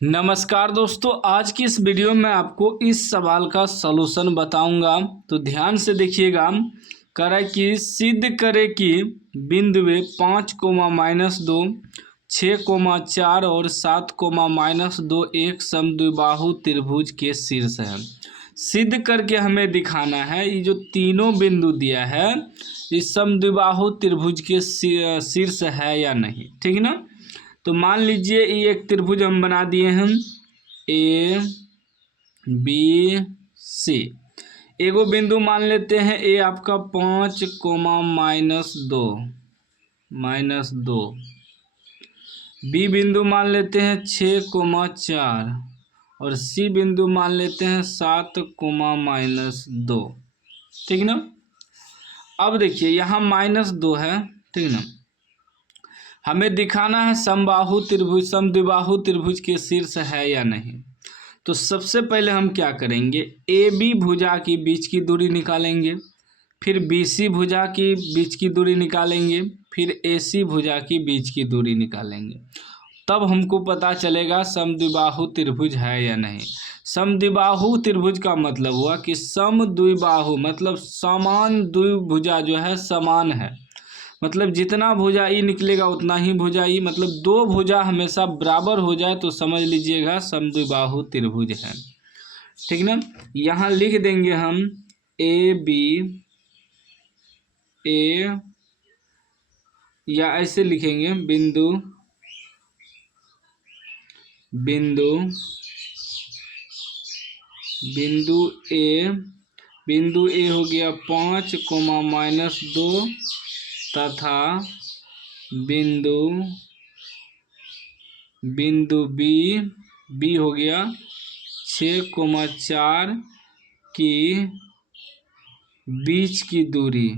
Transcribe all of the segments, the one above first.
नमस्कार दोस्तों, आज की इस वीडियो में आपको इस सवाल का सलूशन बताऊंगा। तो ध्यान से देखिएगा। कह रहा है कि सिद्ध करे कि बिंदुए 5, -2, 6, 4 और 7, -2 एक समद्विबाहु त्रिभुज के शीर्ष है। सिद्ध करके हमें दिखाना है ये जो तीनों बिंदु दिया है इस समद्विबाहु त्रिभुज के शीर्ष है या नहीं। ठीक ना। तो मान लीजिए ये एक त्रिभुज हम बना दिए हैं ए बी सी। एगो बिंदु मान लेते हैं ए आपका 5, -2 बी बिंदु मान लेते हैं 6, 4 और सी बिंदु मान लेते हैं 7, -2। ठीक ना। अब देखिए यहाँ -2 है। ठीक ना। हमें दिखाना है समद्विबाहु त्रिभुज के शीर्ष है या नहीं। तो सबसे पहले हम क्या करेंगे, ए बी भुजा की बीच की दूरी निकालेंगे, फिर बी सी भुजा की बीच की दूरी निकालेंगे, फिर ए सी भुजा की बीच की दूरी निकालेंगे। तब हमको पता चलेगा समद्विबाहु त्रिभुज है या नहीं। समद्विबाहु त्रिभुज का मतलब हुआ कि समद्विबाहु मतलब समान द्विभुजा जो है समान है। मतलब जितना भुजा ई निकलेगा उतना ही भुजा ई, मतलब दो भुजा हमेशा बराबर हो जाए तो समझ लीजिएगा समद्विबाहु त्रिभुज है। ठीक ना। यहाँ लिख देंगे हम ए बी ए, या ऐसे लिखेंगे बिंदु बिंदु बिंदु ए हो गया 5, -2 तथा बिंदु बी हो गया 6, 4 की बीच की दूरी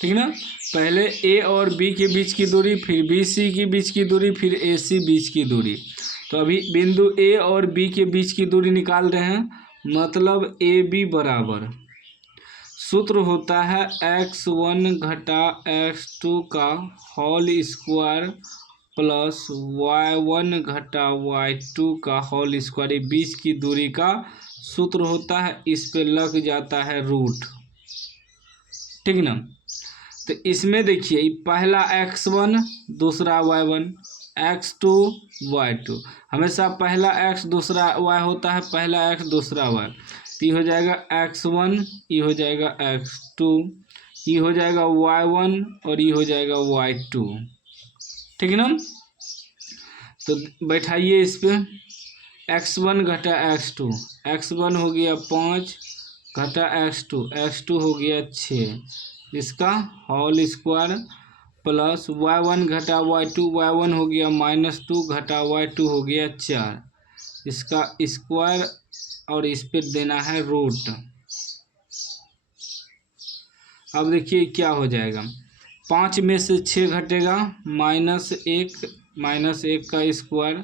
ठीक ना। पहले ए और बी के बीच की दूरी, फिर बी सी की बीच की दूरी, फिर ए सी बीच की दूरी। तो अभी बिंदु ए और बी के बीच की दूरी निकाल रहे हैं। मतलब ए बी बराबर सूत्र होता है x1 - x2 का whole square plus y1 - y2 का होल स्क्वायर। बीच की दूरी का सूत्र होता है, इस पे लग जाता है रूट। ठीक ना। तो इसमें देखिए पहला x1 दूसरा y1, x2 y2, हमेशा पहला x दूसरा y होता है, पहला x दूसरा y। तो ये हो जाएगा x1, ये हो जाएगा x2, ये हो जाएगा y1 और ये हो जाएगा y2। ठीक है ना। तो बैठाइए इस पे x1 - x2, x1 हो गया 5 घटा x2 हो गया 6, इसका whole square plus y1 - y2, y1 हो गया -2 घटा y2 हो गया 4, इसका स्क्वायर और इस पे देना है रूट। अब देखिए क्या हो जाएगा, 5 में से 6 घटेगा, -1 का स्क्वायर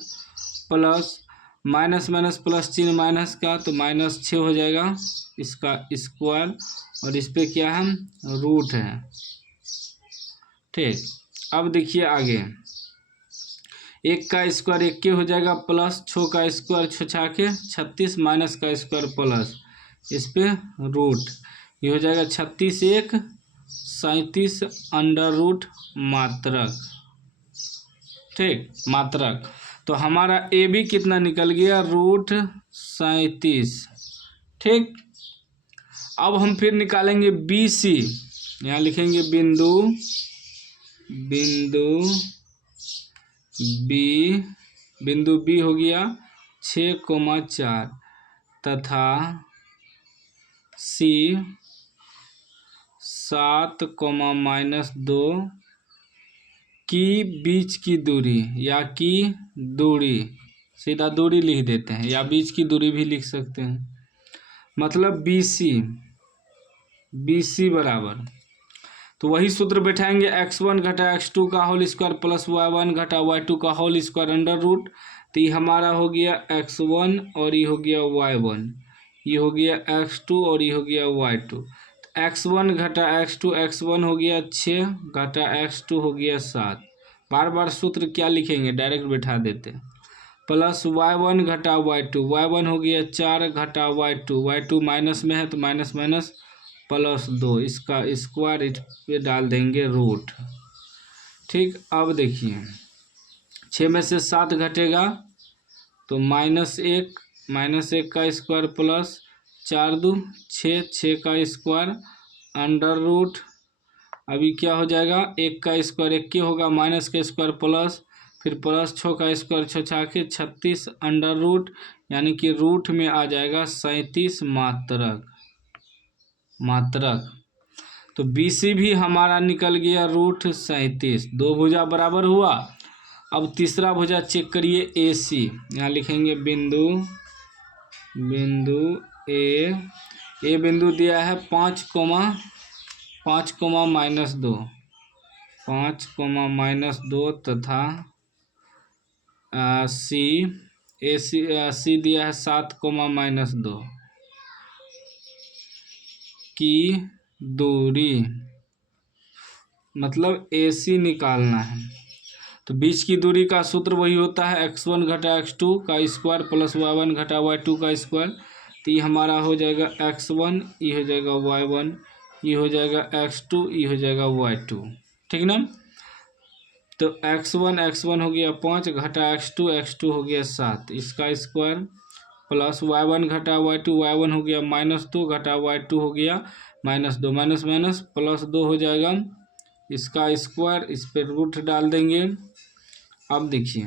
प्लस माइनस प्लस चिन्ह माइनस का, तो -6 हो जाएगा इसका स्क्वायर और इस पे क्या है रूट है। ठीक। अब देखिए आगे 1 का स्क्वायर 1 के हो जाएगा प्लस 6 का स्क्वायर 6 के 36 माइनस का स्क्वायर प्लस इस पे रूट, ये हो जाएगा 36 1 37 अंडर रूट मात्रक। ठीक, मात्रक। तो हमारा ए बी कितना निकल गया, √37। ठीक। अब हम फिर निकालेंगे बी सी। यहाँ लिखेंगे बिंदु बी हो गया 6, 4 तथा सी 7, -2 की बीच की दूरी, या की दूरी, सीधा दूरी लिख देते हैं या बीच की दूरी भी लिख सकते हैं। मतलब बी सी बराबर, तो वही सूत्र बैठाएंगे x1 - x2 का whole square plus y1 - y2 का होल स्क्वायर अंडर रूट। तो ये हमारा हो गया x1 और ये हो गया y1, ये हो गया x2 और ये हो गया y2। x1 घटा x1 हो गया 6 घटा x2 हो गया 7। बार बार सूत्र क्या लिखेंगे, डायरेक्ट बैठा देते। प्लस y1 घटा y1 हो गया 4 घटा y2 माइनस में है तो माइनस माइनस प्लस 2, इसका स्क्वायर इस पे डाल देंगे रूट। ठीक, अब देखिए 6 में से 7 घटेगा तो -1 का स्क्वायर प्लस 4 2 6 का स्क्वायर अंडर रूट। अभी क्या हो जाएगा, 1 का स्क्वायर 1 होगा, माइनस का स्क्वायर प्लस, फिर प्लस 6 का स्क्वायर 6 के 36 अंडर रूट, यानी कि रूट में आ जाएगा 37 मात्रक। तो BC भी हमारा निकल गया रूट 37। दो भुजा बराबर हुआ। अब तीसरा भुजा चेक करिए AC, यहाँ लिखेंगे बिंदु ए बिंदु दिया है 5, -2 तथा C दिया है 7, -2 की दूरी, मतलब AC निकालना है। तो बीच की दूरी का सूत्र वही होता है x1 घटा x2 का स्क्वायर प्लस y1 घटा y2 का स्क्वायर। तो ये हमारा हो जाएगा x1, ये हो जाएगा y1, ये हो जाएगा x2, ये हो जाएगा y2। ठीक ना। तो x1 हो गया 5 घटा x2 हो गया 7, इसका स्क्वायर प्लस y1 घटा y1 हो गया -2 घटा y2 हो गया -2, माइनस माइनस प्लस 2 हो जाएगा, इसका स्क्वायर, इस पर रूट डाल देंगे। अब देखिए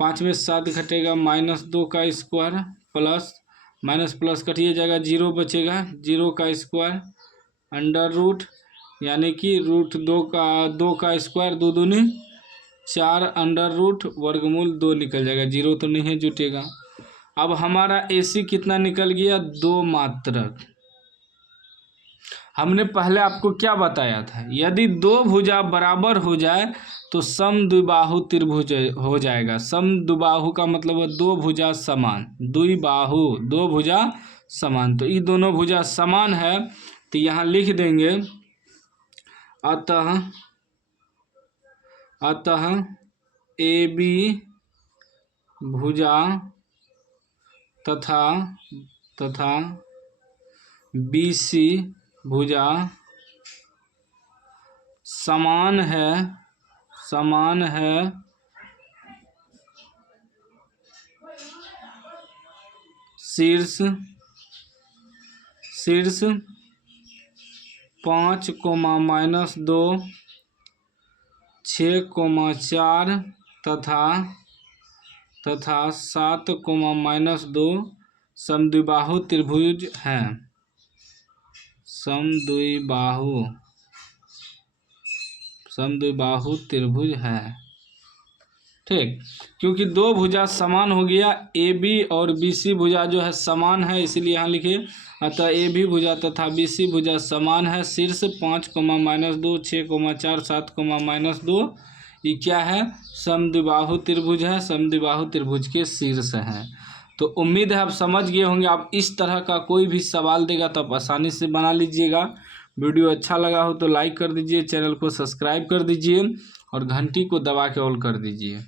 5 में 7 घटेगा -2 का स्क्वायर प्लस माइनस प्लस कटिए जाएगा, 0 बचेगा, 0 का स्क्वायर अंडर रूट, यानी कि रूट 2 का स्क्वायर 2 दूनी 4 अंडर रूट वर्गमूल 2 निकल जाएगा, 0 तो नहीं है जुटेगा। अब हमारा AC कितना निकल गया, 2 मात्रक। हमने पहले आपको क्या बताया था, यदि दो भुजा बराबर हो जाए तो समद्विबाहु त्रिभुज हो जाएगा। समद्विबाहु का मतलब है दो भुजा समान, द्विबाहु दो भुजा समान। तो ये दोनों भुजा समान है तो यहाँ लिख देंगे अतः AB भुजा तथा BC भुजा समान है शीर्ष 5, -2 6, 4 तथा 7, -2 समद्विबाहु त्रिभुज है। समद्विबाहु त्रिभुज है। ठीक, क्योंकि दो भुजा समान हो गया, AB और BC भुजा जो है समान है, इसलिए यहाँ लिखे अतः AB भुजा तथा BC भुजा समान है शीर्ष 5, -2 6, 4 7, -2। ये क्या है, समद्विबाहु त्रिभुज है, समद्विबाहु त्रिभुज के शीर्ष है। तो उम्मीद है आप समझ गए होंगे। आप इस तरह का कोई भी सवाल देगा तो आप आसानी से बना लीजिएगा। वीडियो अच्छा लगा हो तो लाइक कर दीजिए, चैनल को सब्सक्राइब कर दीजिए और घंटी को दबा के ऑल कर दीजिए।